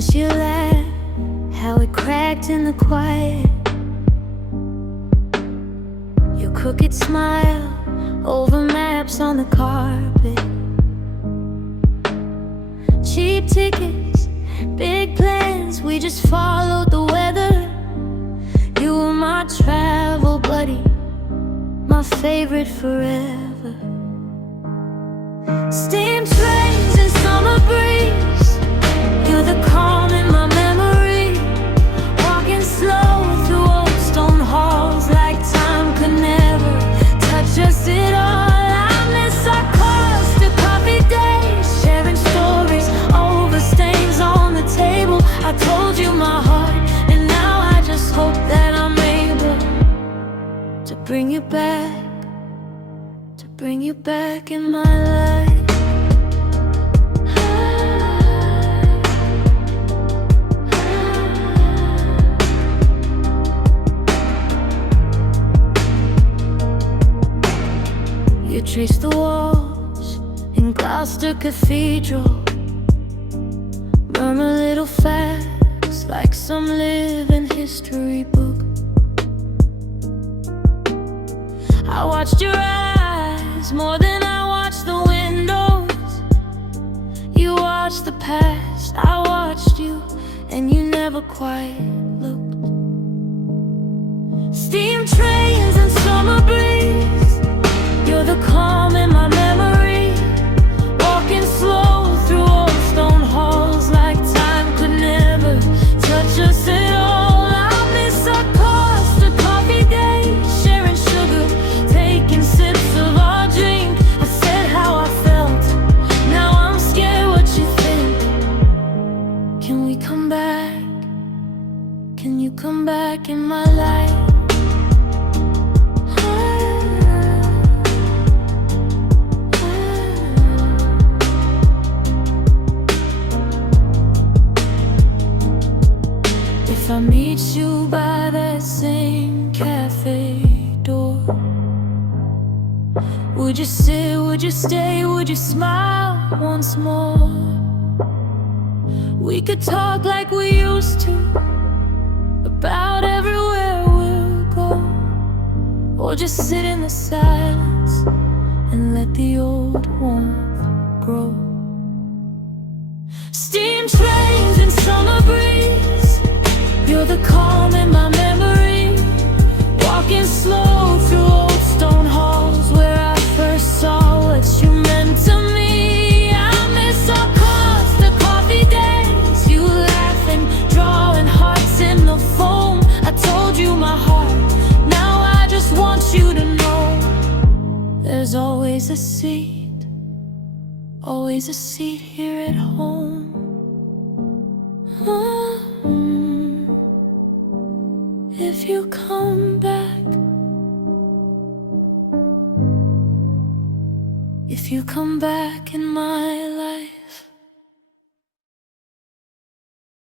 miss your laugh, how it cracked in the quiet. Your crooked smile over maps on the carpet. Cheap tickets, big plans, we just followed the weather. You were my travel buddy, my favorite forever. Steam trains and summer breeze, you're the calm in my memory. Walking slow through old stone halls like time could never touch us at all. I miss our Costa Coffee days, sharing stories over stains on the table. I told you my heart, and now I just hope that I'm able to bring you back, to bring you back in my life. You trace the walls in Gloucester Cathedral, murmur little facts like some living history book. I watched your eyes more than I watched the windows. You watched the past, I watched you, and you never quite looked. Steam trains and summer breeze, you're the calm in my memory. Walking slow through old stone halls like time could never touch us at all. I miss our Costa Coffee days, sharing sugar, taking sips of our drink. I said how I felt, now I'm scared what you think. Can we come back? Can you come back in my life? If I meet you by that same cafe door, would you sit, would you stay, would you smile once more? We could talk like we used to, about everywhere we'll go, or just sit in the silence and let the old warmth grow. Steam trains and summer breeze, you're the calm in my memory. Walking slow through old stone halls where I first saw what you meant to me. I miss our Costa Coffee days, you laughing, drawing hearts in the foam. I told you my heart, now I just want you to know there's always a seat, always a seat here at home. If you come back, if you come back in my life.